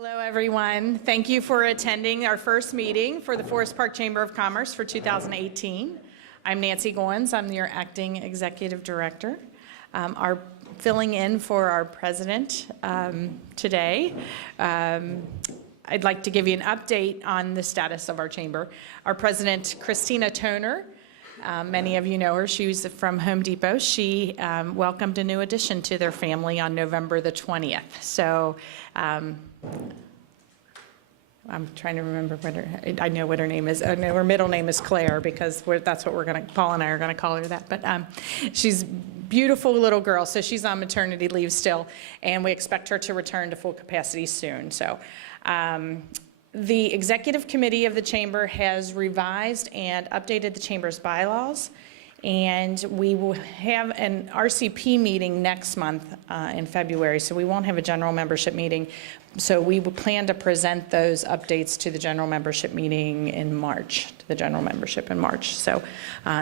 Hello, everyone. Thank you for attending our first meeting for the Forest Park Chamber of Commerce for 2018. I'm Nancy Goins. I'm your acting executive director. Filling in for our president today. I'd like to give you an update on the status of our chamber. Our president, Christina Toner, many of you know her. She's from Home Depot. She welcomed a new addition to their family on November the 20th. So I'm trying to remember what I know what her name is. I know her middle name is Claire because that's what Paul and I are going to call her that. But she's a beautiful little girl. So she's on maternity leave still, and we expect her to return to full capacity soon. So the executive committee of the chamber has revised and updated the chamber's bylaws, and we will have an RCP meeting next month in February, so we won't have a general membership meeting. So we will plan to present those updates to the general membership meeting in March, So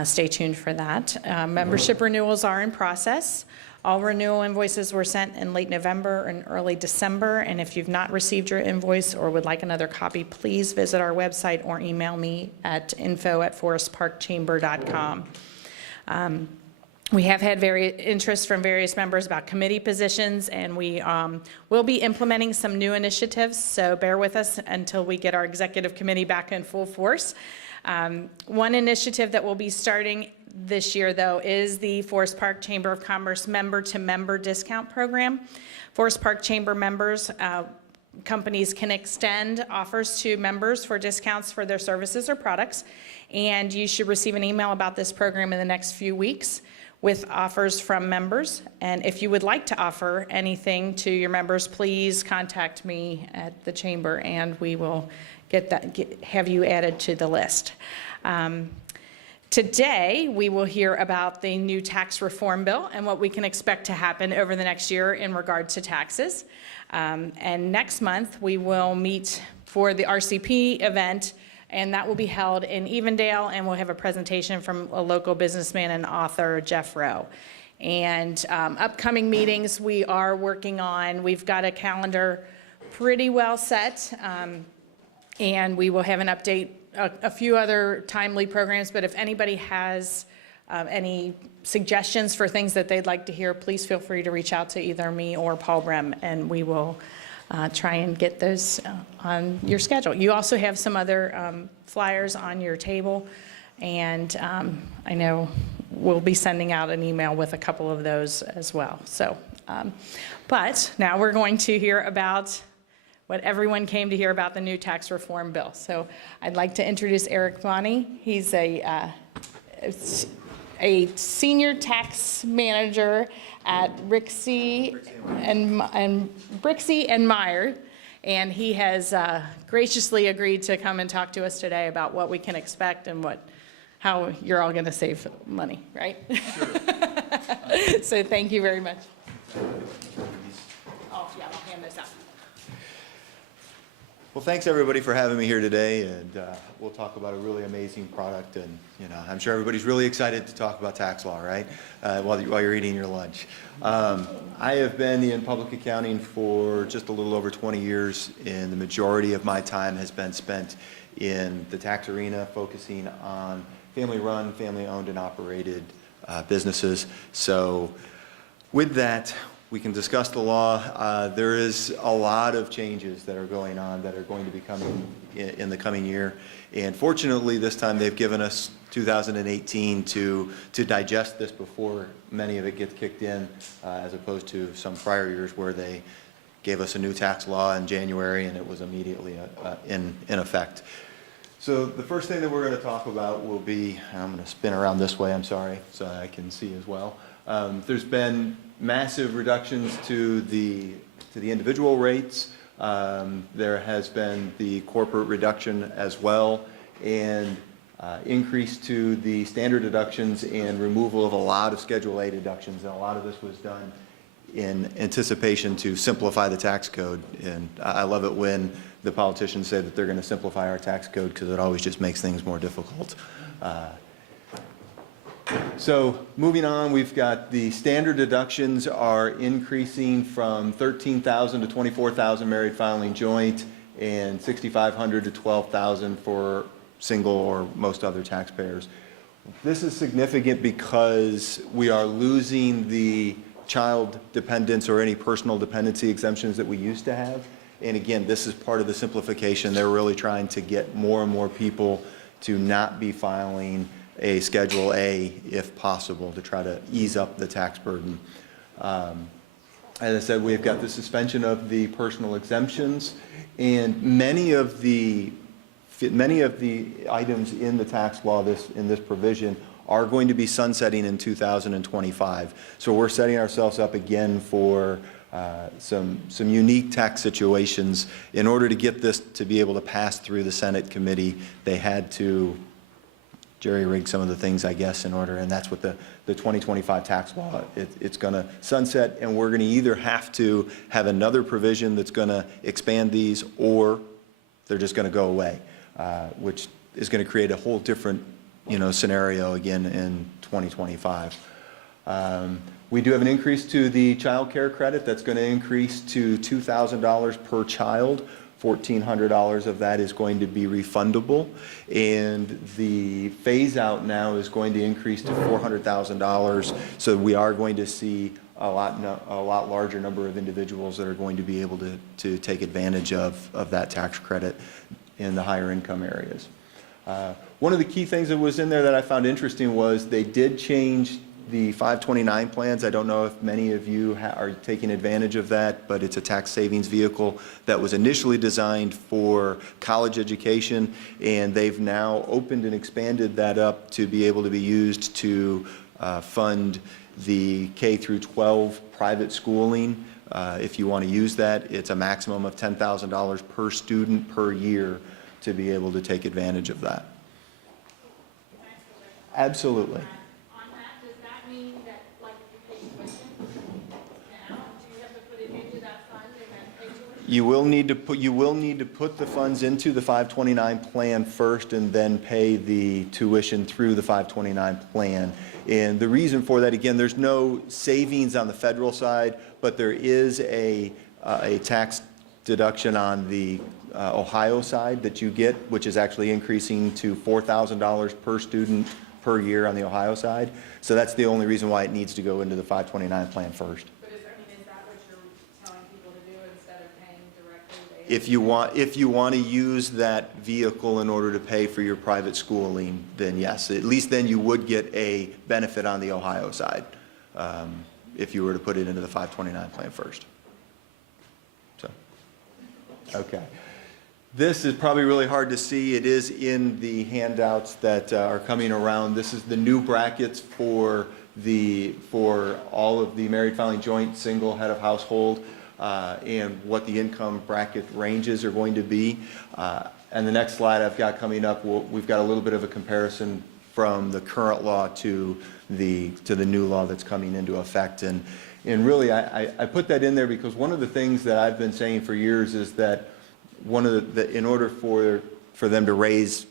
stay tuned for that. Membership renewals are in process. All renewal invoices were sent in late November and early December, and if you've not received your invoice or would like another copy, please visit our website or email me at info@forestparkchamber.com. We have had interest from various members about committee positions, and we will be implementing some new initiatives, so bear with us until we get our executive committee back in full force. One initiative that we'll be starting this year, though, is the Forest Park Chamber of Commerce member-to-member discount program. Forest Park Chamber members, companies can extend offers to members for discounts for their services or products, and you should receive an email about this program in the next few weeks with offers from members. And if you would like to offer anything to your members, please contact me at the chamber, and we will have you added to the list. Today, we will hear about the new tax reform bill and what we can expect to happen over the next year in regard to taxes. And next month, we will meet for the RCP event, and that will be held in Evendale, and we'll have a presentation from a local businessman and author, Jeff Rowe. And upcoming meetings we are working on, we've got a calendar pretty well set, and we will have an update, a few other timely programs, but if anybody has any suggestions for things that they'd like to hear, please feel free to reach out to either me or Paul Brem, and we will try and get those on your schedule. You also have some other flyers on your table, and I know we'll be sending out an email with a couple of those as well. So, but now we're going to hear about what everyone came to hear about, the new tax reform bill. So I'd like to introduce Eric Bonney. He's a senior tax manager at Brixey and Meyer, and he has graciously agreed to come and talk to us today about what we can expect and how you're all going to save money, right? Sure. So thank you very much. Oh yeah, I'll hand this out. Well, thanks everybody for having me here today, and we'll talk about a really amazing product, and I'm sure everybody's really excited to talk about tax law, right? While you're eating your lunch. I have been in public accounting for just a little over 20 years, and the majority of my time has been spent in the tax arena, focusing on family-run, family-owned, and operated businesses. So, with that, we can discuss the law. There is a lot of changes that are going on that are going to be coming in the coming year. And fortunately, this time they've given us 2018 to digest this before many of it gets kicked in, as opposed to some prior years where they gave us a new tax law in January and it was immediately in effect. So the first thing that we're going to talk about will be, I'm going to spin around this way, I'm sorry, so I can see as well. There's been massive reductions to the individual rates. There has been the corporate reduction as well, and increase to the standard deductions and removal of a lot of Schedule A deductions. And a lot of this was done in anticipation to simplify the tax code. And I love it when the politicians say that they're going to simplify our tax code, because it always just makes things more difficult. So moving on, we've got the standard deductions are increasing from 13,000 to 24,000 married filing joint and 6,500 to 12,000 for single or most other taxpayers. This is significant because we are losing the child dependence or any personal dependency exemptions that we used to have. And again, this is part of the simplification. They're really trying to get more and more people to not be filing a Schedule A if possible to try to ease up the tax burden. As I said, we've got the suspension of the personal exemptions, and many of the items in the tax law in this provision are going to be sunsetting in 2025. So we're setting ourselves up again for some unique tax situations. In order to get this to be able to pass through the Senate committee, they had to jerry-rig some of the things, I guess, in order, and that's what the 2025 tax law, it's going to sunset, and we're going to either have to have another provision that's going to expand these, or they're just going to go away, which is going to create a whole different, scenario again in 2025. We do have an increase to the child care credit that's going to increase to $2,000 per child. $1,400 of that is going to be refundable, and the phase out now is going to increase to $400,000. So we are going to see a lot larger number of individuals that are going to be able to take advantage of that tax credit in the higher income areas. One of the key things that was in there that I found interesting was they did change the 529 plans. I don't know if many of you are taking advantage of that, but it's a tax savings vehicle that was initially designed for college education, and they've now opened and expanded that up to be able to be used to fund the K through 12 private schooling. If you want to use that, it's a maximum of $10,000 per student per year to be able to take advantage of that. Absolutely. You will need to put the funds into the 529 plan first and then pay the tuition through the 529 plan. And the reason for that, again, there's no savings on the federal side, but there is a tax deduction on the Ohio side that you get, which is actually increasing to $4,000 per student per year on the Ohio side. So that's the only reason why it needs to go into the 529 plan first. If you want to use that vehicle in order to pay for your private schooling, then yes, at least then you would get a benefit on the Ohio side if you were to put it into the 529 plan first. So, okay. This is probably really hard to see. It is in the handouts that are coming around. This is the new brackets for all of the married filing joint single head of household. And what the income bracket ranges are going to be. And the next slide I've got coming up, we've got a little bit of a comparison from the current law to the new law that's coming into effect. And really, I put that in there because one of the things that I've been saying for years is that in order for them to raise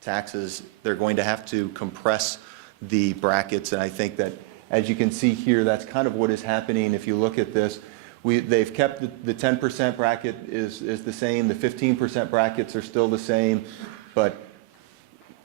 taxes, they're going to have to compress the brackets. And I think that, as you can see here, that's kind of what is happening. If you look at this, they've kept the 10% bracket is the same, the 15% brackets are still the same, but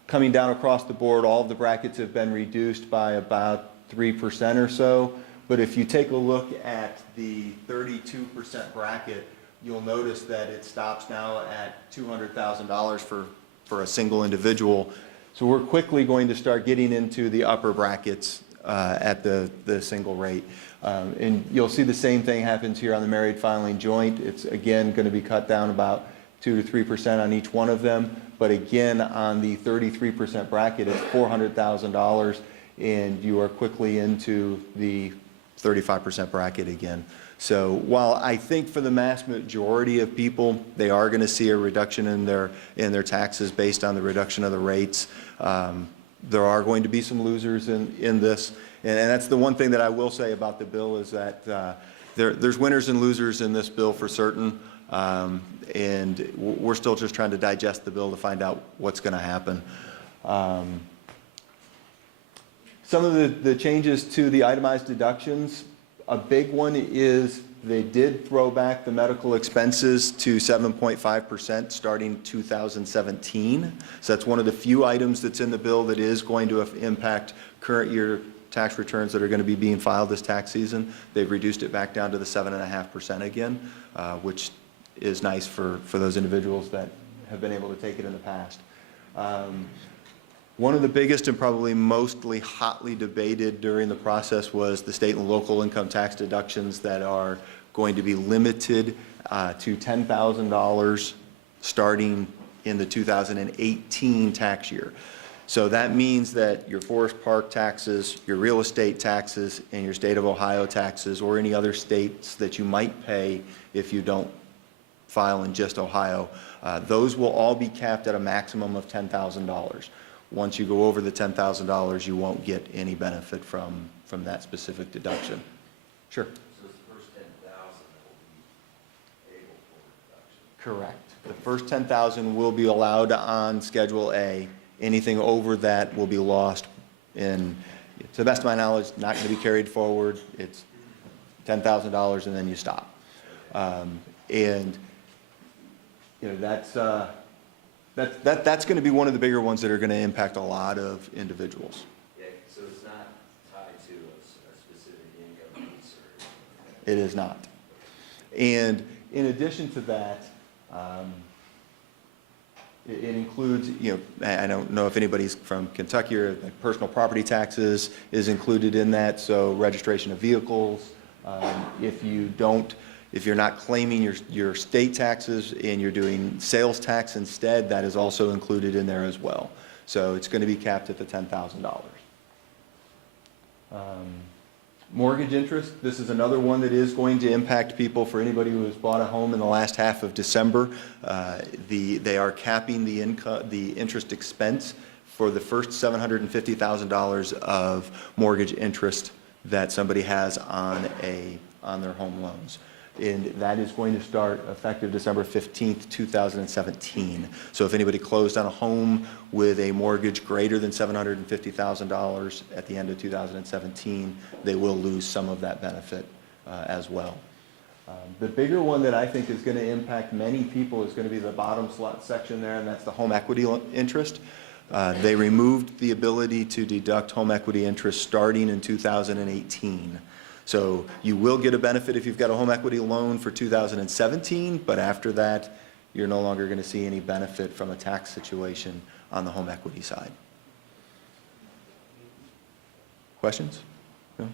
coming down across the board, all of the brackets have been reduced by about 3% or so. But if you take a look at the 32% bracket, you'll notice that it stops now at $200,000 for a single individual. So we're quickly going to start getting into the upper brackets at the single rate. And you'll see the same thing happens here on the married filing joint. It's again going to be cut down about 2 to 3% on each one of them. But again, on the 33% bracket, it's $400,000, and you are quickly into the 35% bracket again. So while I think for the mass majority of people, they are going to see a reduction in their taxes based on the reduction of the rates, there are going to be some losers in this. And that's the one thing that I will say about the bill is that there's winners and losers in this bill for certain. And we're still just trying to digest the bill to find out what's going to happen. Some of the changes to the itemized deductions, a big one is they did throw back the medical expenses to 7.5% starting 2017. So that's one of the few items that's in the bill that is going to impact current year tax returns that are going to be being filed this tax season. They've reduced it back down to the 7.5% again, which is nice for those individuals that have been able to take it in the past. One of the biggest and probably mostly hotly debated during the process was the state and local income tax deductions that are going to be limited to $10,000 starting in the 2018 tax year. So that means that your forest park taxes, your real estate taxes, and your state of Ohio taxes, or any other states that you might pay if you don't file in just Ohio, those will all be capped at a maximum of $10,000. Once you go over the $10,000, you won't get any benefit from that specific deduction. Sure. So it's the first 10,000 that will be able for deduction. Correct. The first 10,000 will be allowed on Schedule A. Anything over that will be lost in, to the best of my knowledge, not going to be carried forward. It's $10,000 and then you stop. And you know, that's going to be one of the bigger ones that are going to impact a lot of individuals. Yeah, so it's not tied to a specific income piece or? It is not. And in addition to that, it includes, you know, I don't know if anybody's from Kentucky, or like personal property taxes is included in that, so registration of vehicles. If you're not claiming your state taxes and you're doing sales tax instead, that is also included in there as well. So it's going to be capped at the $10,000. Mortgage interest, this is another one that is going to impact people. For anybody who has bought a home in the last half of December, they are capping the interest expense for the first $750,000 of mortgage interest that somebody has on their home loans. And that is going to start effective December 15th, 2017. So if anybody closed on a home with a mortgage greater than $750,000 at the end of 2017, they will lose some of that benefit as well. The bigger one that I think is going to impact many people is going to be the bottom section there, and that's the home equity interest. They removed the ability to deduct home equity interest starting in 2018. So you will get a benefit if you've got a home equity loan for 2017, but after that, you're no longer going to see any benefit from a tax situation on the home equity side. Questions? No?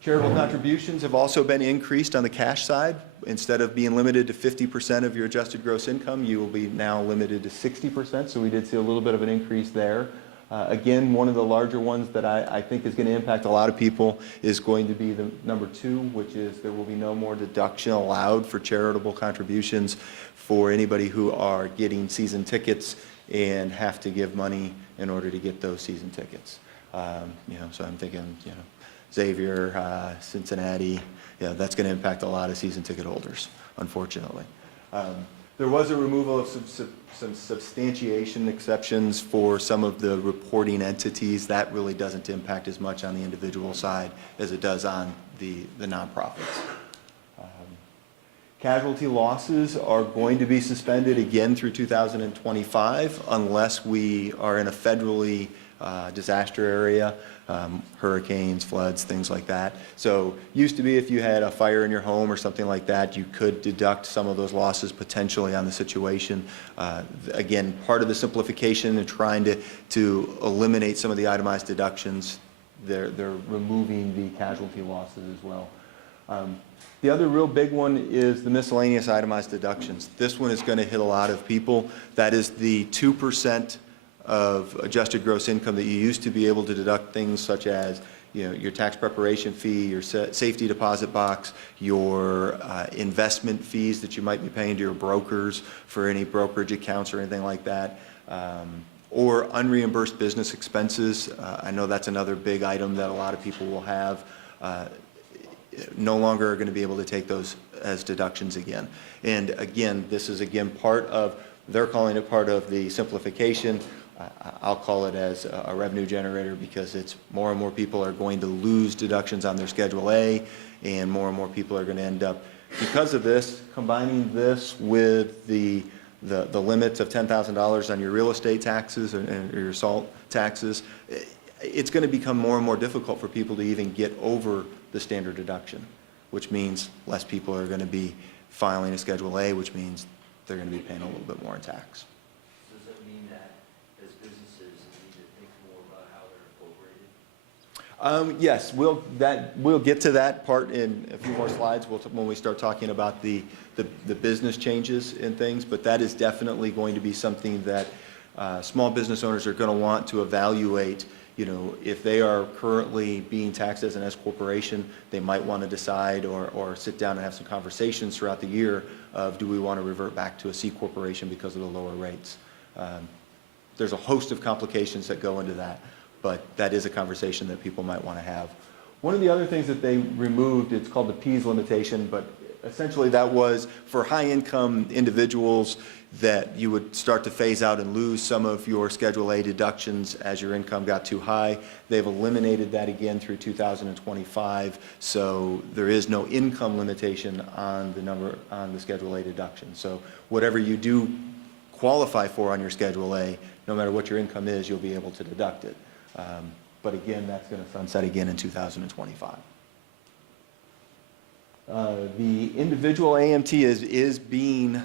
Charitable contributions have also been increased on the cash side. Instead of being limited to 50% of your adjusted gross income, you will be now limited to 60%, so we did see a little bit of an increase there. Again, one of the larger ones that I think is going to impact a lot of people is going to be the number 2, which is there will be no more deduction allowed for charitable contributions for anybody who are getting season tickets and have to give money in order to get those season tickets. So I'm thinking, Xavier, Cincinnati, that's going to impact a lot of season ticket holders, unfortunately. There was a removal of some substantiation exceptions for some of the reporting entities. That really doesn't impact as much on the individual side as it does on the nonprofits. Casualty losses are going to be suspended again through 2025 unless we are in a federally disaster area, hurricanes, floods, things like that. So used to be if you had a fire in your home or something like that, you could deduct some of those losses potentially on the situation. Again, part of the simplification and trying to eliminate some of the itemized deductions, they're removing the casualty losses as well. The other real big one is the miscellaneous itemized deductions. This one is going to hit a lot of people. That is the 2% of adjusted gross income that you used to be able to deduct things such as your tax preparation fee, your safety deposit box, your investment fees that you might be paying to your brokers for any brokerage accounts or anything like that, or unreimbursed business expenses. I know that's another big item that a lot of people will have. No longer are going to be able to take those as deductions again. And again, this is part of, they're calling it part of the simplification. I'll call it as a revenue generator, because it's more and more people are going to lose deductions on their Schedule A, and more people are going to end up, because of this, combining this with the limits of $10,000 on your real estate taxes and your SALT taxes. It's going to become more and more difficult for people to even get over the standard deduction, which means less people are going to be filing a Schedule A, which means they're going to be paying a little bit more in tax. Does that mean that as businesses, they need to think more about how they're incorporated? Yes, we'll get to that part in a few more slides when we start talking about the business changes and things, but that is definitely going to be something that small business owners are going to want to evaluate. If they are currently being taxed as an S corporation, they might want to decide or sit down and have some conversations throughout the year of, do we want to revert back to a C corporation because of the lower rates? There's a host of complications that go into that, but that is a conversation that people might want to have. One of the other things that they removed, it's called the Pease Limitation, but essentially that was for high-income individuals that you would start to phase out and lose some of your Schedule A deductions as your income got too high. They've eliminated that again through 2025, so there is no income limitation on the Schedule A deduction. So whatever you do qualify for on your Schedule A, no matter what your income is, you'll be able to deduct it. But again, that's going to sunset again in 2025. The individual AMT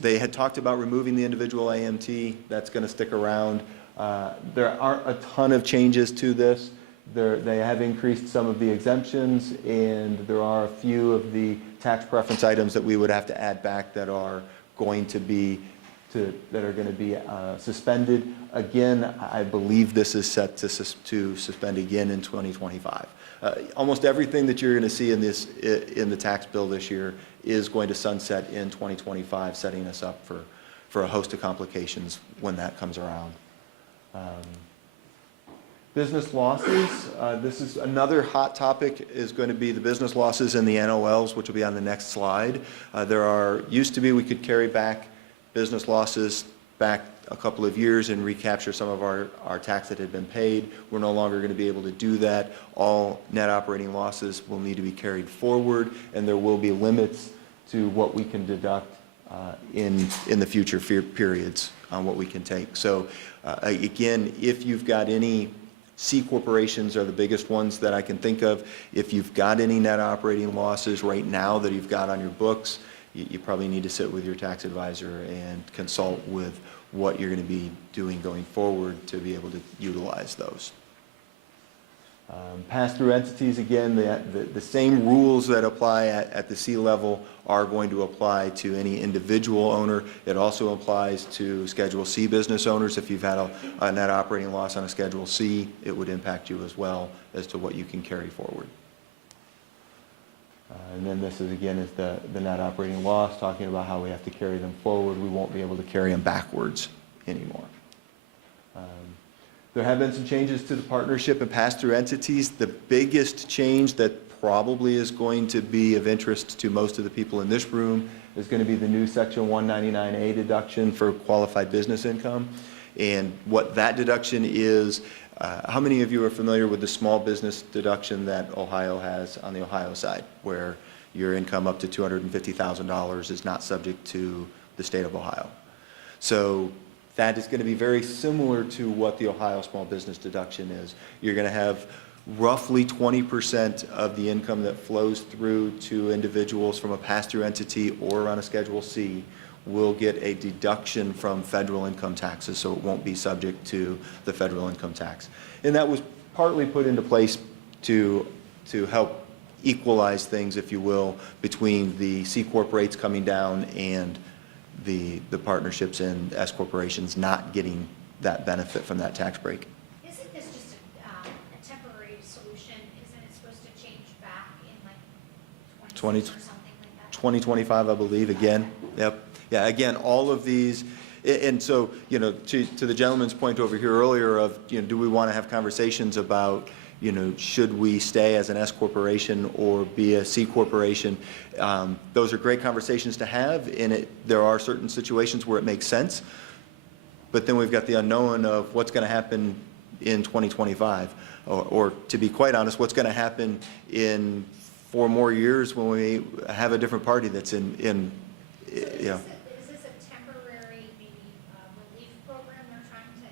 they had talked about removing the individual AMT. That's going to stick around. There aren't a ton of changes to this. They have increased some of the exemptions, and there are a few of the tax preference items that we would have to add back that are going to be suspended. Again, I believe this is set to suspend again in 2025. Almost everything that you're going to see in the tax bill this year is going to sunset in 2025, setting us up for a host of complications when that comes around. Business losses. This is another hot topic, is going to be the business losses and the NOLs, which will be on the next slide. Used to be we could carry back business losses back a couple of years and recapture some of our tax that had been paid. We're no longer going to be able to do that. All net operating losses will need to be carried forward, and there will be limits to what we can deduct in the future periods on what we can take. So again, if you've got any C corporations are the biggest ones that I can think of. If you've got any net operating losses right now that you've got on your books, you probably need to sit with your tax advisor and consult with what you're going to be doing going forward to be able to utilize those. Pass-through entities, again, the same rules that apply at the C level are going to apply to any individual owner. It also applies to Schedule C business owners. If you've had a net operating loss on a Schedule C, it would impact you as well as to what you can carry forward. And then this is, again, is the net operating loss, talking about how we have to carry them forward. We won't be able to carry them backwards anymore. There have been some changes to the partnership and pass-through entities. The biggest change that probably is going to be of interest to most of the people in this room is going to be the new Section 199A deduction for qualified business income. And what that deduction is, how many of you are familiar with the small business deduction that Ohio has on the Ohio side, where your income up to $250,000 is not subject to the state of Ohio? So that is going to be very similar to what the Ohio small business deduction is. You're going to have roughly 20% of the income that flows through to individuals from a pass-through entity or on a Schedule C will get a deduction from federal income taxes, so it won't be subject to the federal income tax. And that was partly put into place to help equalize things, if you will, between the C Corp rates coming down and the partnerships and S corporations not getting that benefit from that tax break. Isn't this just a temporary solution? Isn't it supposed to change back in like 20 or something like that? 2025, I believe, again. Yep. Yeah, again, all of these, and so, to the gentleman's point over here earlier of, do we want to have conversations about, should we stay as an S corporation or be a C corporation? Those are great conversations to have, and there are certain situations where it makes sense. but then we've got the unknown of what's going to happen in 2025, or to be quite honest, what's going to happen in 4 more years when we have a different party that's in So you know. is this a temporary, maybe, relief program they're trying to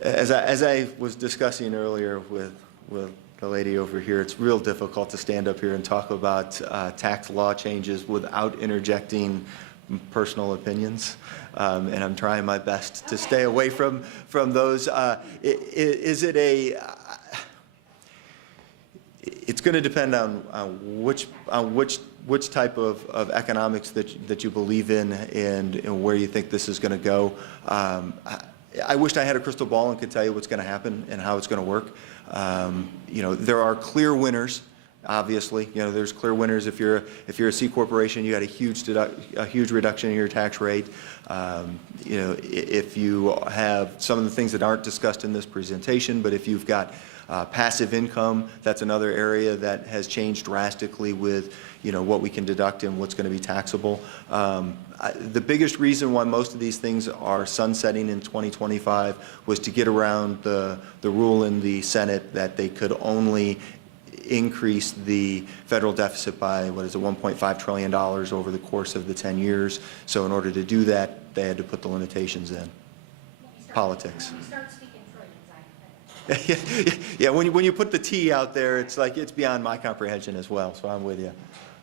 implement? As I was discussing earlier with the lady over here, it's real difficult to stand up here and talk about tax law changes without interjecting personal opinions, and I'm trying my best to stay away from those. Is it a? It's going to depend on which type of economics that you believe in and where you think this is going to go. I wished I had a crystal ball and could tell you what's going to happen and how it's going to work. You know, there are clear winners. Obviously, you know, there's clear winners. If you're a C corporation, you got a huge reduction in your tax rate. You know, if you have some of the things that aren't discussed in this presentation, but if you've got passive income, that's another area that has changed drastically with, you know, what we can deduct and what's going to be taxable. The biggest reason why most of these things are sunsetting in 2025 was to get around the rule in the Senate that they could only increase the federal deficit by, what is it, $1.5 trillion over the course of the 10 years. So in order to do that, they had to put the limitations in. Politics. When you start speaking trillions, Yeah, when you put the T out there, it's like, it's beyond my comprehension as well, so I'm with you.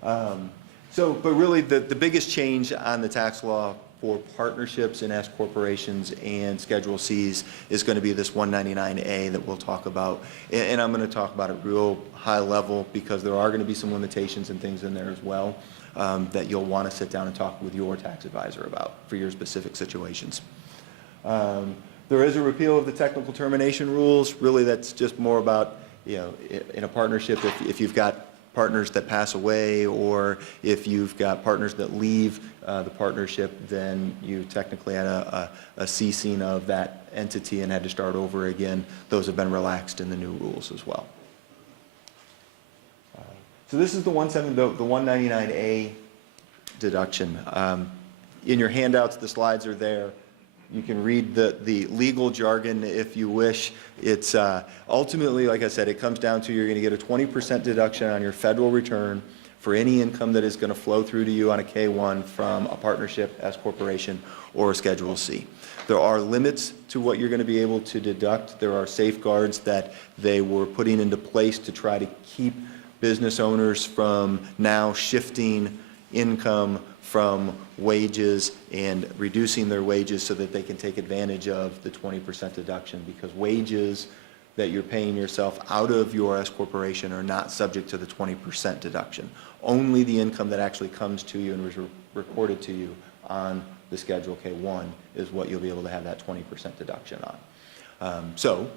But really, the biggest change on the tax law for partnerships and S corporations and Schedule Cs is going to be this 199A that we'll talk about. And I'm going to talk about it real high level because there are going to be some limitations and things in there as well that you'll want to sit down and talk with your tax advisor about for your specific situations. There is a repeal of the technical termination rules. Really, that's just more about, you know, in a partnership, if you've got partners that pass away or if you've got partners that leave the partnership, then you technically had a ceasing of that entity and had to start over again. Those have been relaxed in the new rules as well. So this is the 199A deduction. In your handouts, the slides are there. You can read the legal jargon if you wish. It's ultimately, like I said, it comes down to you're going to get a 20% deduction on your federal return for any income that is going to flow through to you on a K-1 from a partnership, S corporation, or a Schedule C. There are limits to what you're going to be able to deduct. There are safeguards that they were putting into place to try to keep business owners from now shifting income from wages and reducing their wages so that they can take advantage of the 20% deduction, because wages that you're paying yourself out of your S corporation are not subject to the 20% deduction. Only the income that actually comes to you and was recorded to you on the Schedule K-1 is what you'll be able to have that 20% deduction on. So,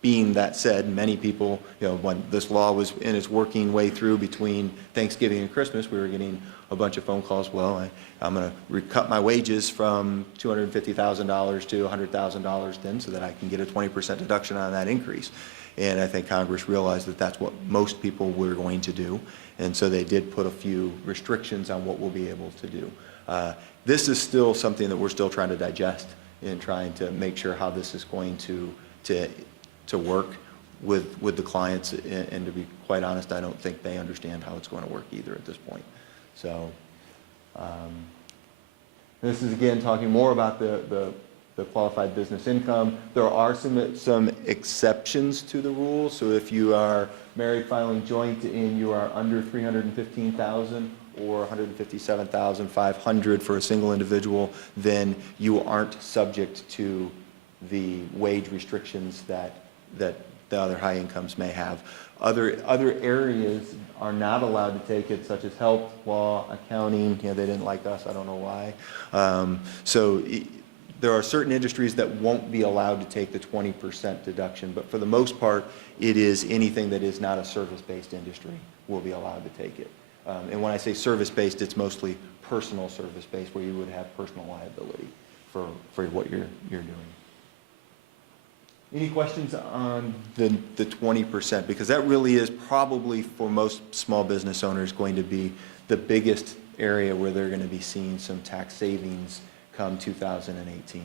being that said, many people, you know, when this law was in its working way through between Thanksgiving and Christmas, we were getting a bunch of phone calls. Well, I'm going to cut my wages from $250,000 to $100,000 then so that I can get a 20% deduction on that increase. And I think Congress realized that that's what most people were going to do. And so they did put a few restrictions on what we'll be able to do. This is still something that we're still trying to digest and trying to make sure how this is going to work with the clients, and to be quite honest, I don't think they understand how it's going to work either at this point. So this is again talking more about the qualified business income. There are some exceptions to the rule. So if you are married filing joint and you are under $315,000 or $157,500 for a single individual, then you aren't subject to the wage restrictions that the other high incomes may have. Other areas are not allowed to take it, such as health, law, accounting. You know, they didn't like us, I don't know why. There are certain industries that won't be allowed to take the 20% deduction, but for the most part, it is anything that is not a service-based industry will be allowed to take it. And when I say service-based, it's mostly personal service-based, where you would have personal liability for what you're doing. Any questions on the 20%? Because that really is probably, for most small business owners, going to be the biggest area where they're going to be seeing some tax savings come 2018.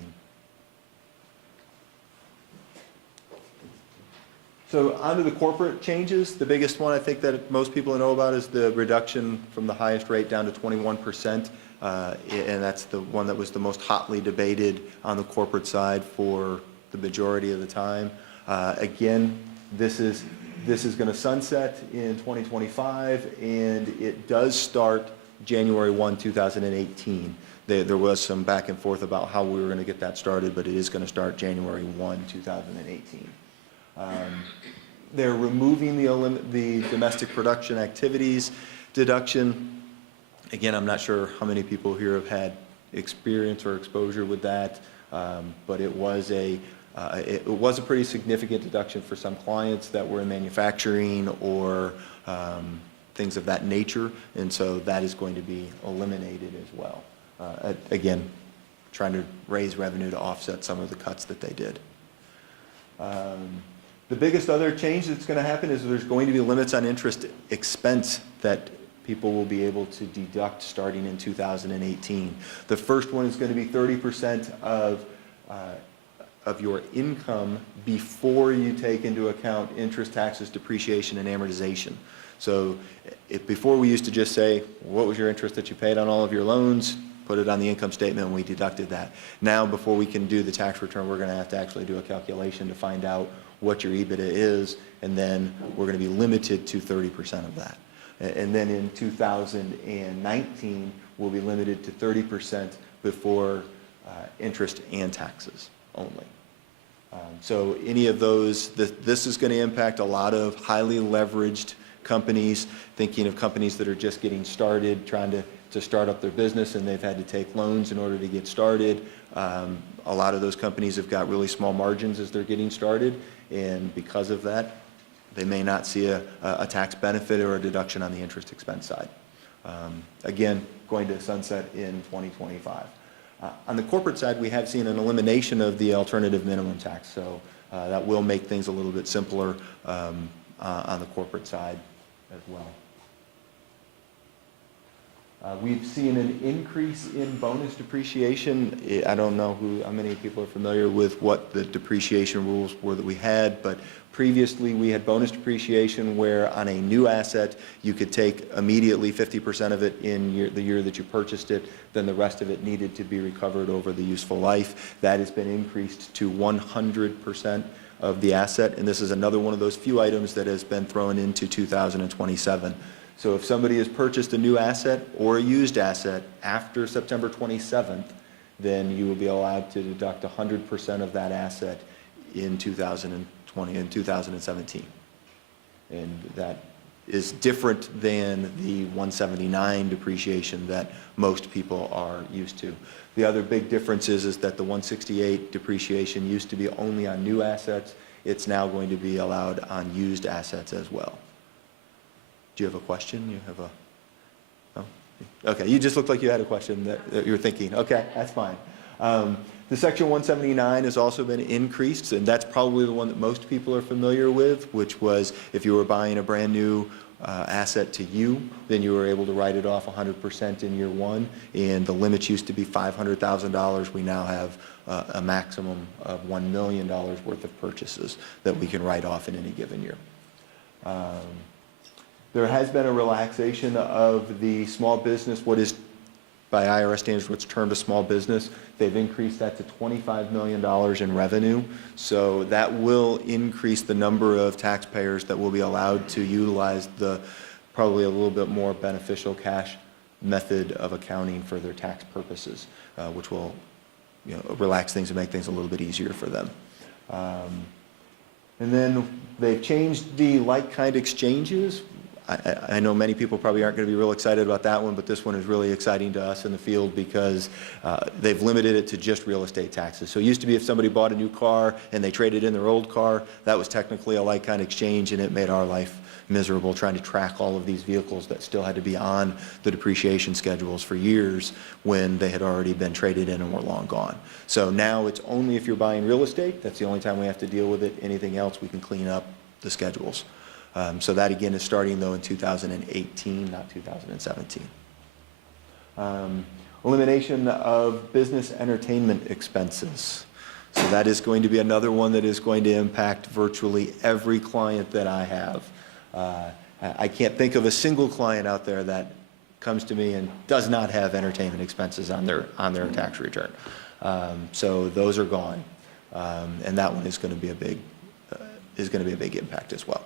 So onto the corporate changes. The biggest one I think that most people know about is the reduction from the highest rate down to 21%. And that's the one that was the most hotly debated on the corporate side for the majority of the time. Again, this is going to sunset in 2025, and it does start January 1, 2018. There was some back and forth about how we were going to get that started, but it is going to start January 1, 2018. They're removing the domestic production activities deduction. Again, I'm not sure how many people here have had experience or exposure with that, but it was a pretty significant deduction for some clients that were in manufacturing or things of that nature, and so that is going to be eliminated as well. Again, trying to raise revenue to offset some of the cuts that they did. The biggest other change that's going to happen is there's going to be limits on interest expense that people will be able to deduct starting in 2018. The first one is going to be 30% of your income before you take into account interest, taxes, depreciation, and amortization. So before we used to just say, what was your interest that you paid on all of your loans? Put it on the income statement and we deducted that. Now, before we can do the tax return, we're going to have to actually do a calculation to find out what your EBITDA is, and then we're going to be limited to 30% of that. And then in 2019, we'll be limited to 30% before interest and taxes only. So any of those, this is going to impact a lot of highly leveraged companies, thinking of companies that are just getting started, trying to start up their business, and they've had to take loans in order to get started. A lot of those companies have got really small margins as they're getting started, and because of that, they may not see a tax benefit or a deduction on the interest expense side. Again, going to sunset in 2025. On the corporate side, we have seen an elimination of the alternative minimum tax, so that will make things a little bit simpler on the corporate side as well. We've seen an increase in bonus depreciation. I don't know how many people are familiar with what the depreciation rules were that we had, but previously we had bonus depreciation where on a new asset you could take immediately 50% of it in the year that you purchased it, then the rest of it needed to be recovered over the useful life. That has been increased to 100% of the asset, and this is another one of those few items that has been thrown into 2027. So if somebody has purchased a new asset or a used asset after September 27th, then you will be allowed to deduct 100% of that asset in 2017. And that is different than the 179 depreciation that most people are used to. The other big difference is that the 168 depreciation used to be only on new assets. It's now going to be allowed on used assets as well. Do you have a question? You have a, oh, okay, you just looked like you had a question that you were thinking. Okay, that's fine. The Section 179 has also been increased, and that's probably the one that most people are familiar with, which was if you were buying a brand new asset to you, then you were able to write it off 100% in year one, and the limits used to be $500,000. We now have a maximum of $1 million worth of purchases that we can write off in any given year. There has been a relaxation of the small business, what is by IRS standards what's termed a small business. They've increased that to $25 million in revenue. So that will increase the number of taxpayers that will be allowed to utilize the probably a little bit more beneficial cash method of accounting for their tax purposes, which will relax things and make things a little bit easier for them. And then they've changed the like-kind exchanges. I know many people probably aren't going to be real excited about that one, but this one is really exciting to us in the field because they've limited it to just real estate taxes. So it used to be if somebody bought a new car and they traded in their old car, that was technically a like-kind exchange, and it made our life miserable trying to track all of these vehicles that still had to be on the depreciation schedules for years when they had already been traded in and were long gone. So now it's only if you're buying real estate, that's the only time we have to deal with it. Anything else, we can clean up the schedules. So that again is starting though in 2018, not 2017. Elimination of business entertainment expenses. So that is going to be another one that is going to impact virtually every client that I have. I can't think of a single client out there that comes to me and does not have entertainment expenses on their tax return. So those are gone, and that one is going to be a big impact as well.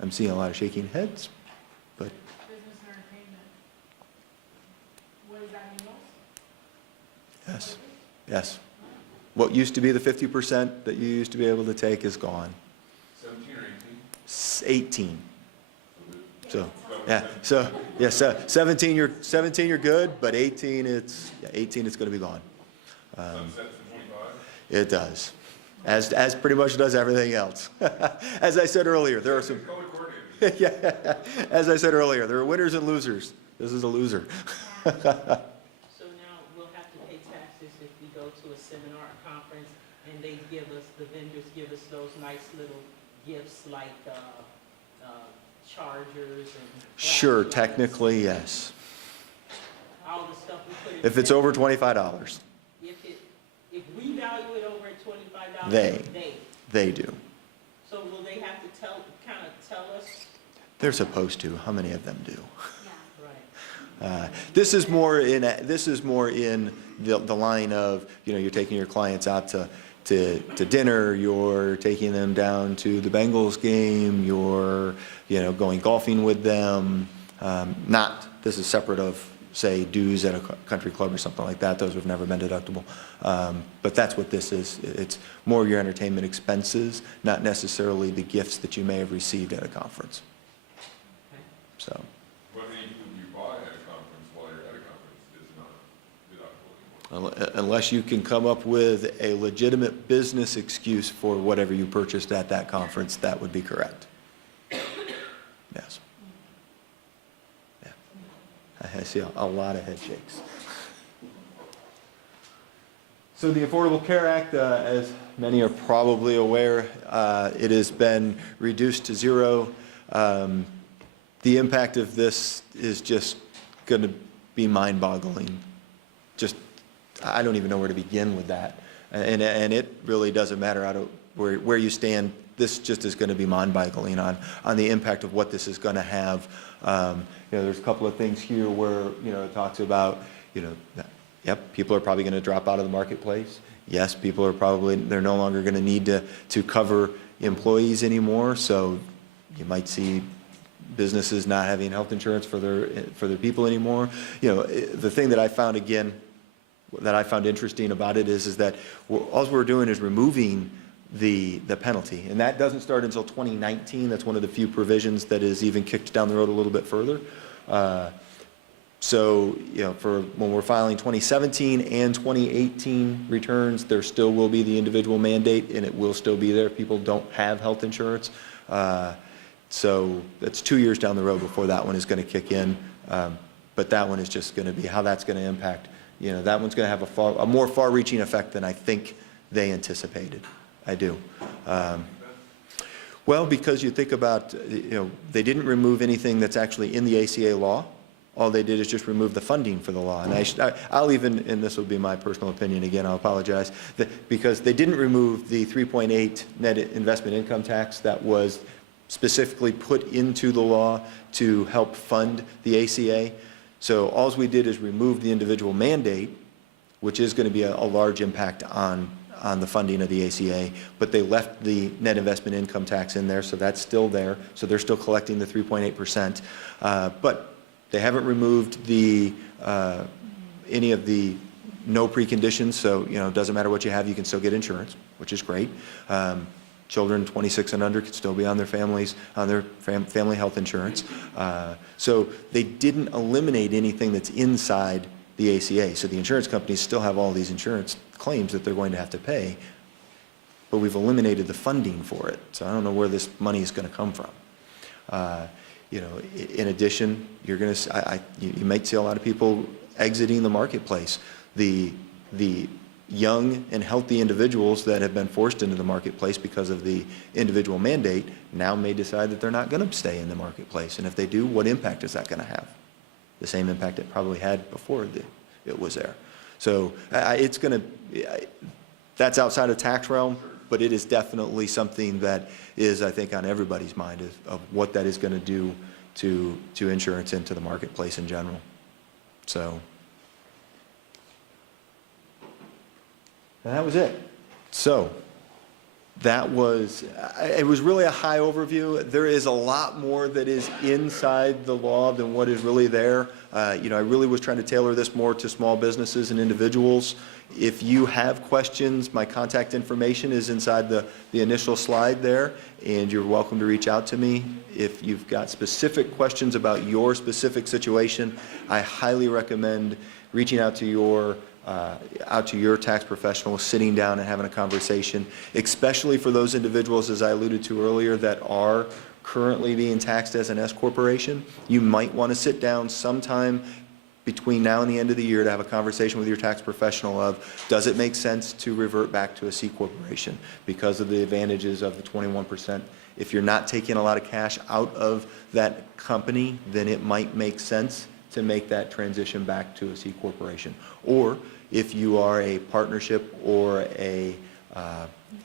I'm seeing a lot of shaking heads, but Business entertainment. What is that, Nols? yes, yes. What used to be the 50% that you used to be able to take is gone. 17 or 18. So, yeah, so, yes, 17 you're good, but 18 it's going to be gone. Sunsets to 25? It does, as pretty much does everything else. As I said earlier, there are some, Color coordinated. yeah, as I said earlier, there are winners and losers. This is a loser. So now we'll have to pay taxes if we go to a seminar or conference and they give us, the vendors give us those nice little gifts like chargers and. Sure, flashlights, technically, yes. All the stuff we put in. If it's over $25, If we value it over at $25. they do. So will they have to kind of tell us? They're supposed to. How many of them do? Right. This is more in the line of, you're taking your clients out to dinner, you're taking them down to the Bengals game, you're going golfing with them. This is separate of, say, dues at a country club or something like that. Those have never been deductible. But that's what this is. It's more your entertainment expenses, not necessarily the gifts that you may have received at a conference. So. But any food you buy at a conference while you're at a conference is not deductible anymore. Unless you can come up with a legitimate business excuse for whatever you purchased at that conference, that would be correct. Yes. Yeah. I see a lot of head shakes. So the Affordable Care Act, as many are probably aware, it has been reduced to zero. The impact of this is just going to be mind-boggling. I don't even know where to begin with that. And it really doesn't matter where you stand. This just is going to be mind-boggling on the impact of what this is going to have. There's a couple of things here where, it talks about, yep, people are probably going to drop out of the marketplace. Yes, people are they're no longer going to need to cover employees anymore. So you might see businesses not having health insurance for their people anymore. The thing that I found interesting about it is that all we're doing is removing the penalty, and that doesn't start until 2019. That's one of the few provisions that is even kicked down the road a little bit further. So for when we're filing 2017 and 2018 returns, there still will be the individual mandate, and it will still be there if people don't have health insurance. So that's 2 years down the road before that one is going to kick in. But that one is just going to be how that's going to impact. That one's going to have a more far-reaching effect than I think they anticipated. I do. Well, because you think about, they didn't remove anything that's actually in the ACA law. All they did is just remove the funding for the law. And I'll even, and this will be my personal opinion again, I'll apologize, because they didn't remove the 3.8 net investment income tax that was specifically put into the law to help fund the ACA. So all we did is remove the individual mandate, which is going to be a large impact on the funding of the ACA, but they left the net investment income tax in there, so that's still there. So they're still collecting the 3.8%. But they haven't removed any of the no preconditions, so it doesn't matter what you have, you can still get insurance, which is great. Children 26 and under can still be on their family health insurance. So they didn't eliminate anything that's inside the ACA. So the insurance companies still have all these insurance claims that they're going to have to pay, but we've eliminated the funding for it. So I don't know where this money is going to come from. In addition, you're going to, you might see a lot of people exiting the marketplace. The young and healthy individuals that have been forced into the marketplace because of the individual mandate now may decide that they're not going to stay in the marketplace. And if they do, what impact is that going to have? The same impact it probably had before it was there. So it's going to, that's outside of tax realm, but it is definitely something that is, I think, on everybody's mind of what that is going to do to insurance and to the marketplace in general. So that was it. So that was, it was really a high overview. There is a lot more that is inside the law than what is really there. I really was trying to tailor this more to small businesses and individuals. If you have questions, my contact information is inside the initial slide there, and you're welcome to reach out to me. If you've got specific questions about your specific situation, I highly recommend reaching out to your tax professional, sitting down and having a conversation, especially for those individuals, as I alluded to earlier, that are currently being taxed as an S corporation. You might want to sit down sometime between now and the end of the year to have a conversation with your tax professional of, does it make sense to revert back to a C corporation because of the advantages of the 21%? If you're not taking a lot of cash out of that company, then it might make sense to make that transition back to a C corporation. Or if you are a partnership or a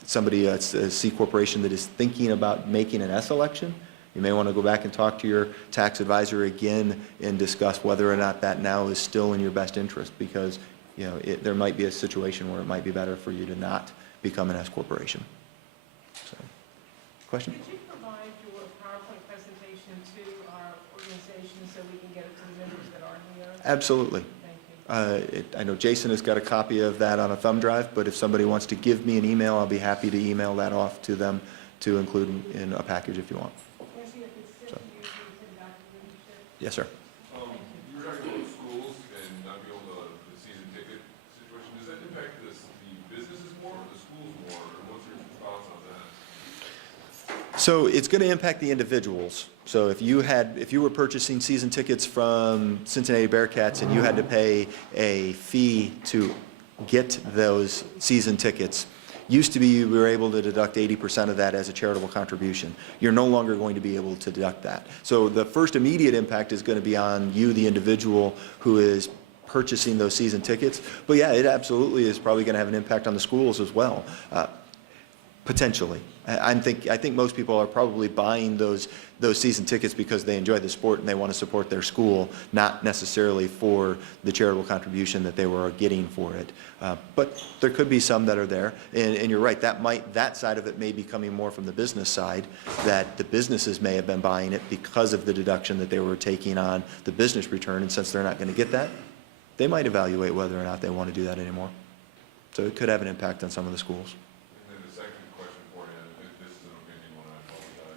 C corporation that is thinking about making an S election, you may want to go back and talk to your tax advisor again and discuss whether or not that now is still in your best interest, because there might be a situation where it might be better for you to not become an S corporation. So, question? Could you provide your PowerPoint presentation to our organization so we can get it to the members that are here? Absolutely. Thank you. I know Jason has got a copy of that on a thumb drive, but if somebody wants to give me an email, I'll be happy to email that off to them to include in a package if you want. Yes, sir. You were talking about schools and not be able to, the season ticket situation, does that impact the businesses more or the schools more, or what's your thoughts on that? So it's going to impact the individuals. So if you were purchasing season tickets from Cincinnati Bearcats and you had to pay a fee to get those season tickets, used to be you were able to deduct 80% of that as a charitable contribution. You're no longer going to be able to deduct that. So the first immediate impact is going to be on you, the individual who is purchasing those season tickets. But yeah, it absolutely is probably going to have an impact on the schools as well, potentially. I think most people are probably buying those season tickets because they enjoy the sport and they want to support their school, not necessarily for the charitable contribution that they were getting for it. But there could be some that are there, and you're right. That side of it may be coming more from the business side, that the businesses may have been buying it because of the deduction that they were taking on the business return, and since they're not going to get that, they might evaluate whether or not they want to do that anymore. So it could have an impact on some of the schools.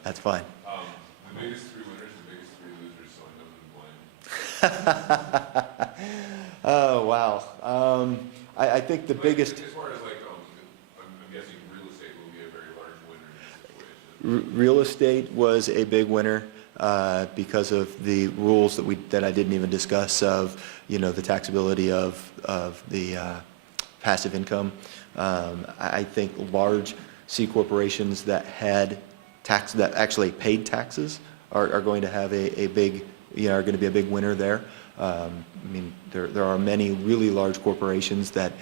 That's fine. The biggest three winners, the biggest three losers, so I know who to blame. Oh, wow. I think the biggest... As far as I'm guessing real estate will be a very large winner in this situation. Real estate was a big winner because of the rules that I didn't even discuss of, the taxability of the passive income. I think large C corporations that had that actually paid taxes are going to have a big, are going to be a big winner there. There are many really large corporations that,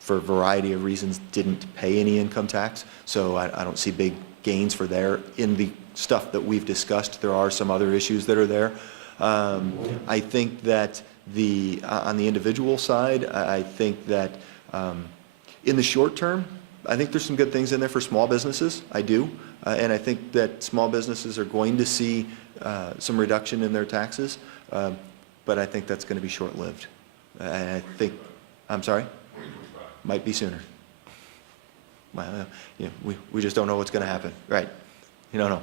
for a variety of reasons, didn't pay any income tax. So I don't see big gains for there. In the stuff that we've discussed, there are some other issues that are there. I think that on the individual side, I think that in the short term, I think there's some good things in there for small businesses. I do. And I think that small businesses are going to see some reduction in their taxes, but I think that's going to be short-lived. And I think, I'm sorry? Might be sooner. Well, we just don't know what's going to happen. Right. You don't know.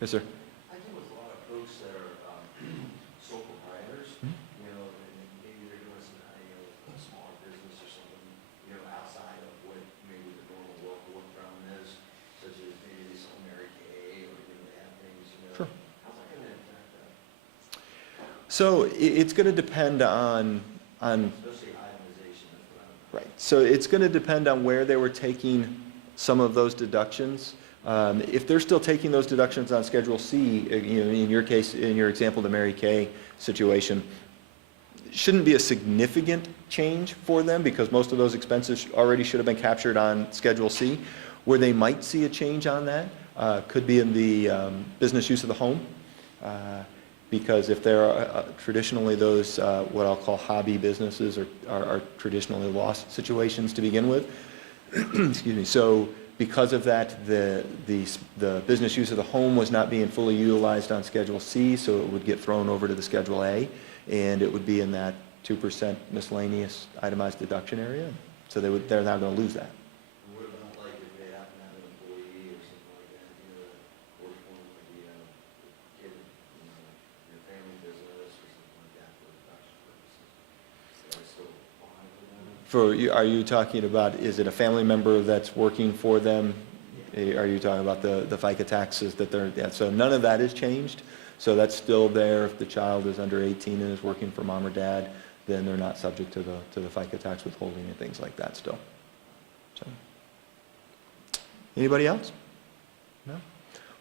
Yes, sir? I think with a lot of folks that are sole proprietors, and maybe they're doing some, a smaller business or something, outside of what maybe the normal local workaround is, such as maybe some Mary Kay or, they have things, Sure. How's that going to impact that? So it's going to depend on Especially itemization, that's what I'm. right. So it's going to depend on where they were taking some of those deductions. If they're still taking those deductions on Schedule C, in your case, in your example, the Mary Kay situation, shouldn't be a significant change for them because most of those expenses already should have been captured on Schedule C. Where they might see a change on that could be in the business use of the home. Because if there are traditionally those, what I'll call hobby businesses are traditionally loss situations to begin with. Excuse me. So because of that, the business use of the home was not being fully utilized on Schedule C, so it would get thrown over to the Schedule A, and it would be in that 2% miscellaneous itemized deduction area. So they're not going to lose that. And what about like if they happen to have an employee or something like that, that works for them, like, kid, your family business or something like that for deduction purposes? Is that still fine for them? Are you talking about, is it a family member that's working for them? Are you talking about the FICA taxes that so none of that has changed? So that's still there. If the child is under 18 and is working for mom or dad, then they're not subject to the FICA tax withholding and things like that still. So, anybody else? No?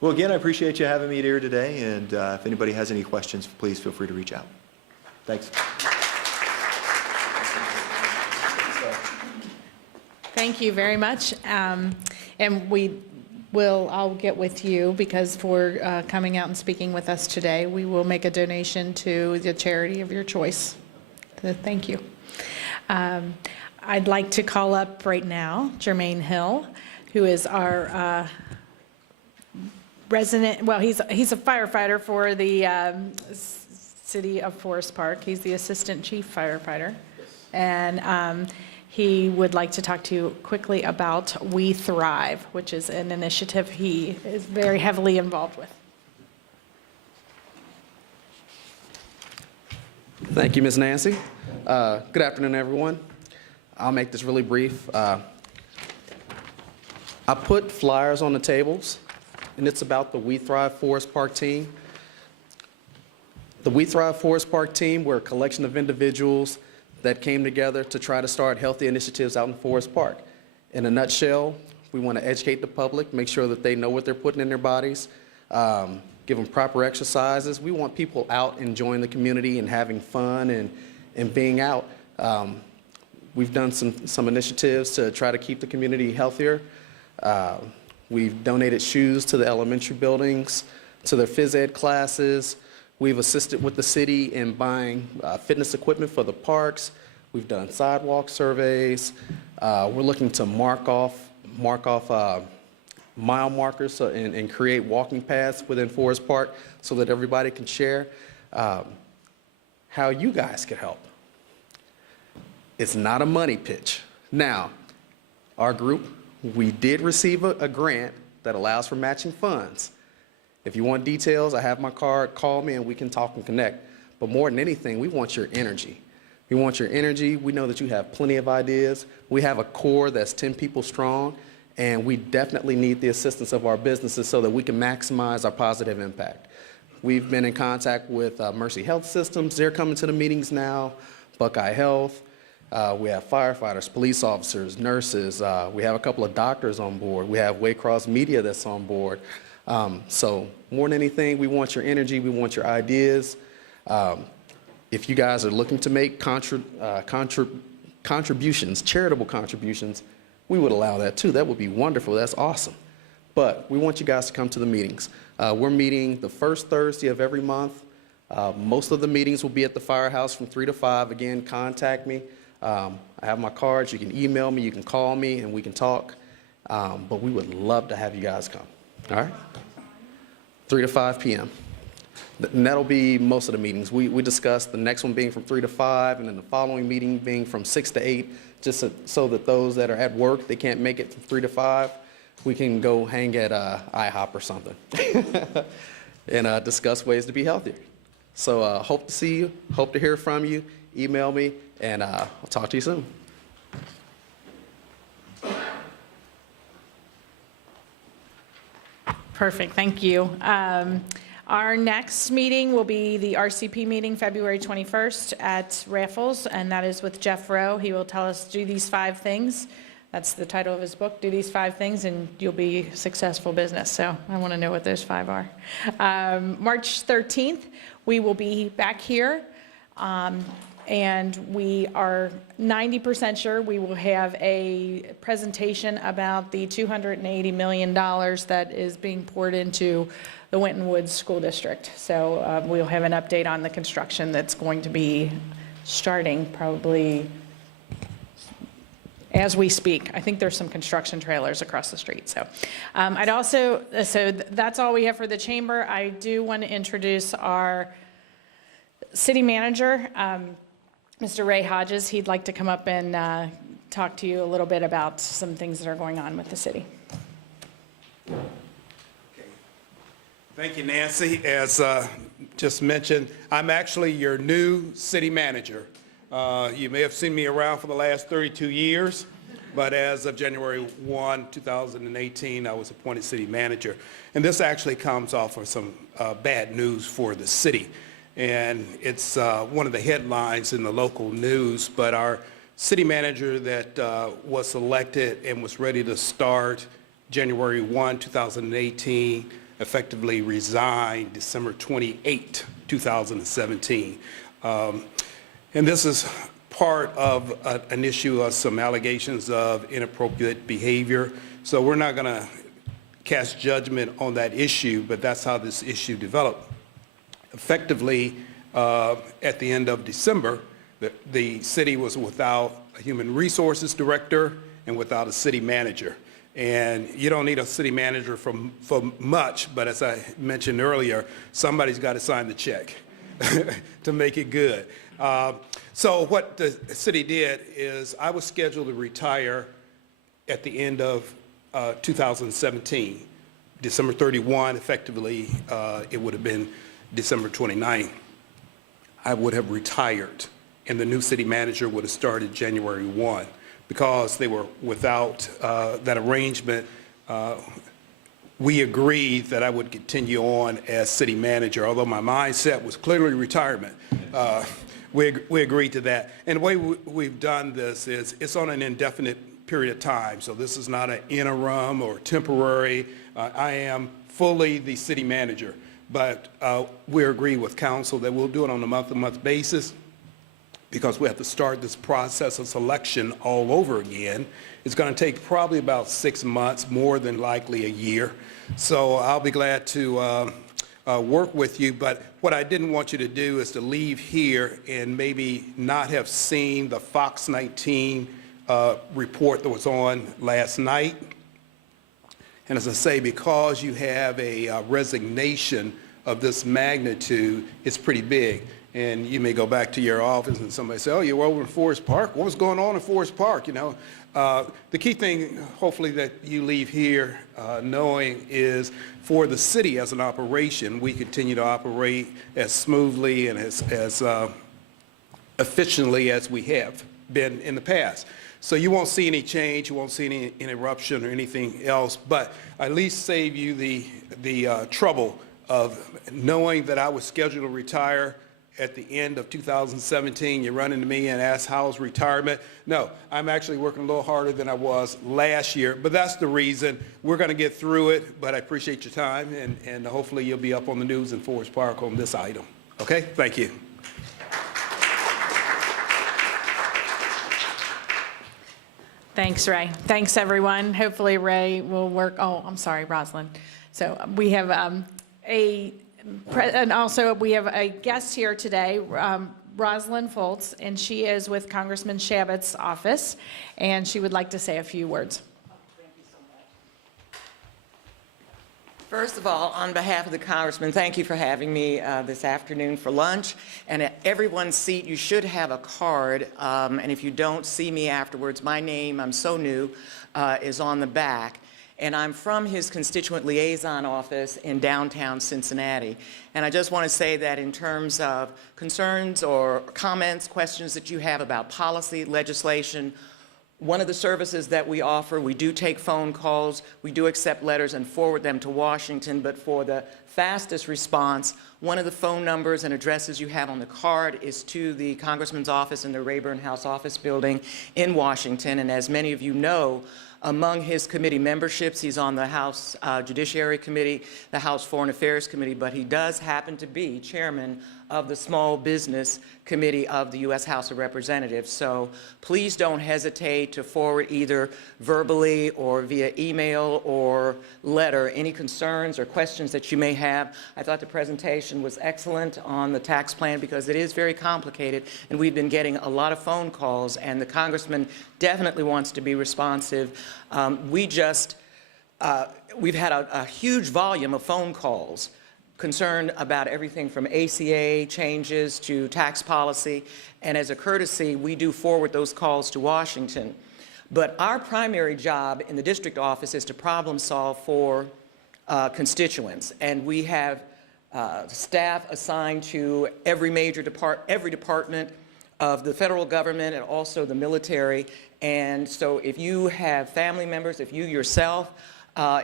Well, again, I appreciate you having me here today, and if anybody has any questions, please feel free to reach out. Thanks. Thank you very much. And I'll get with you because for coming out and speaking with us today, we will make a donation to the charity of your choice. So thank you. I'd like to call up right now Jermaine Hill, who is our resident, well, he's a firefighter for the city of Forest Park. He's the assistant chief firefighter. And he would like to talk to you quickly about We Thrive, which is an initiative he is very heavily involved with. Thank you, Ms. Nancy. Good afternoon, everyone. I'll make this really brief. I put flyers on the tables, and it's about the We Thrive Forest Park team. The We Thrive Forest Park team, we're a collection of individuals that came together to try to start healthy initiatives out in Forest Park. In a nutshell, we want to educate the public, make sure that they know what they're putting in their bodies, give them proper exercises. We want people out enjoying the community and having fun and being out. We've done some initiatives to try to keep the community healthier. We've donated shoes to the elementary buildings, to their phys ed classes. We've assisted with the city in buying fitness equipment for the parks. We've done sidewalk surveys. We're looking to mark off mile markers and create walking paths within Forest Park so that everybody can share how you guys could help. It's not a money pitch. Now, our group, we did receive a grant that allows for matching funds. If you want details, I have my card, call me and we can talk and connect. But more than anything, we want your energy. We want your energy. We know that you have plenty of ideas. We have a core that's 10 people strong, and we definitely need the assistance of our businesses so that we can maximize our positive impact. We've been in contact with Mercy Health Systems. They're coming to the meetings now, Buckeye Health. We have firefighters, police officers, nurses. We have a couple of doctors on board. We have Waycross Media that's on board. So more than anything, we want your energy, we want your ideas. If you guys are looking to make contributions, charitable contributions, we would allow that too. That would be wonderful, that's awesome. But we want you guys to come to the meetings. We're meeting the first Thursday of every month. Most of the meetings will be at the firehouse from 3 to 5. Again, contact me. I have my cards, you can email me, you can call me, and we can talk. But we would love to have you guys come. All right? 3 to 5 p.m. And that'll be most of the meetings. We discussed the next one being from 3 to 5, and then the following meeting being from 6 to 8, just so that those that are at work, they can't make it from 3 to 5, we can go hang at IHOP or something and discuss ways to be healthier. So hope to see you, hope to hear from you. Email me, and I'll talk to you soon. Perfect, thank you. Our next meeting will be the RCP meeting, February 21st at Raffles, and that is with Jeff Rowe. He will tell us, do these 5 things. That's the title of his book, Do These 5 Things, and You'll Be a Successful Business. So I want to know what those 5 are. March 13th, we will be back here, And we are 90% sure we will have a presentation about the $280 million that is being poured into the Winton Woods School District. So we'll have an update on the construction that's going to be starting probably as we speak. I think there's some construction trailers across the street. So that's all we have for the chamber. I do want to introduce our city manager, Mr. Ray Hodges. He'd like to come up and talk to you a little bit about some things that are going on with the city. Thank you, Nancy. As just mentioned, I'm actually your new city manager. You may have seen me around for the last 32 years, but as of January 1, 2018, I was appointed city manager. And this actually comes off of some bad news for the city. And it's one of the headlines in the local news, but our city manager that was selected and was ready to start January 1, 2018, effectively resigned December 28, 2017. And this is part of an issue of some allegations of inappropriate behavior. So we're not going to cast judgment on that issue, but that's how this issue developed. Effectively, at the end of December, the city was without a human resources director and without a city manager. And you don't need a city manager for much, but as I mentioned earlier, somebody's got to sign the check to make it good. So what the city did is I was scheduled to retire at the end of 2017. December 31, effectively, it would have been December 29. I would have retired, and the new city manager would have started January 1. Because they were without that arrangement, we agreed that I would continue on as city manager, although my mindset was clearly retirement. We agreed to that. And the way we've done this is it's on an indefinite period of time. So this is not an interim or temporary. I am fully the city manager. But we agree with council that we'll do it on a month-to-month basis, because we have to start this process of selection all over again. It's going to take probably about 6 months, more than likely a year. So I'll be glad to work with you. But what I didn't want you to do is to leave here and maybe not have seen the Fox 19 report that was on last night. And as I say, because you have a resignation of this magnitude, it's pretty big. And you may go back to your office and somebody say, oh, you were over in Forest Park. What was going on in Forest Park? You know, the key thing, hopefully, that you leave here knowing is for the city as an operation, we continue to operate as smoothly and as efficiently as we have been in the past. So you won't see any change, you won't see any interruption or anything else, but at least save you the trouble of knowing that I was scheduled to retire at the end of 2017. You run into me and ask how's retirement. No, I'm actually working a little harder than I was last year, but that's the reason. We're going to get through it, but I appreciate your time, and hopefully you'll be up on the news in Forest Park on this item. Okay? Thank you. Thanks, Ray. Thanks, everyone. Hopefully Ray will work. Oh, I'm sorry, Rosalind. So we have and also we have a guest here today, Rosalind Foltz, and she is with Congressman Shabbat's office, and she would like to say a few words. First of all, on behalf of the Congressman, thank you for having me this afternoon for lunch. And at everyone's seat, you should have a card. And if you don't see me afterwards, my name, I'm so new, is on the back. And I'm from his constituent liaison office in downtown Cincinnati. And I just want to say that in terms of concerns or comments, questions that you have about policy, legislation, one of the services that we offer, we do take phone calls, we do accept letters and forward them to Washington, but for the fastest response, one of the phone numbers and addresses you have on the card is to the Congressman's office in the Rayburn House Office Building in Washington. And as many of you know, among his committee memberships, he's on the House Judiciary Committee, the House Foreign Affairs Committee, but he does happen to be chairman of the Small Business Committee of the U.S. House of Representatives. So please don't hesitate to forward either verbally or via email or letter any concerns or questions that you may have. I thought the presentation was excellent on the tax plan because it is very complicated, and we've been getting a lot of phone calls, and the Congressman definitely wants to be responsive. We've had a huge volume of phone calls concerned about everything from ACA changes to tax policy, and as a courtesy, we do forward those calls to Washington. But our primary job in the district office is to problem solve for constituents, and we have staff assigned to every department of the federal government and also the military. And so if you have family members, if you yourself,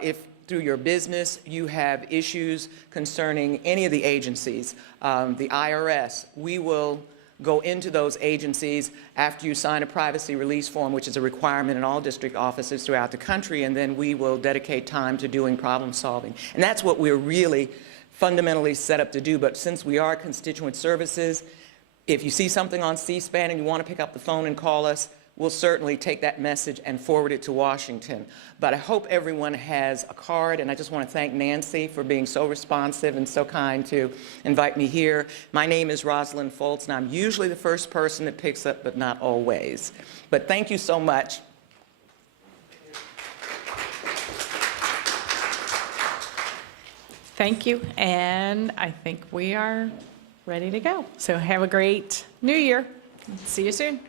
if through your business you have issues concerning any of the agencies, the IRS, we will go into those agencies after you sign a privacy release form, which is a requirement in all district offices throughout the country, and then we will dedicate time to doing problem solving. And that's what we're really fundamentally set up to do. But since we are constituent services, if you see something on C-SPAN and you want to pick up the phone and call us, we'll certainly take that message and forward it to Washington. But I hope everyone has a card, and I just want to thank Nancy for being so responsive and so kind to invite me here. My name is Rosalind Foltz, and I'm usually the first person that picks up, but not always. But thank you so much. Thank you, and I think we are ready to go. So have a great new year. See you soon.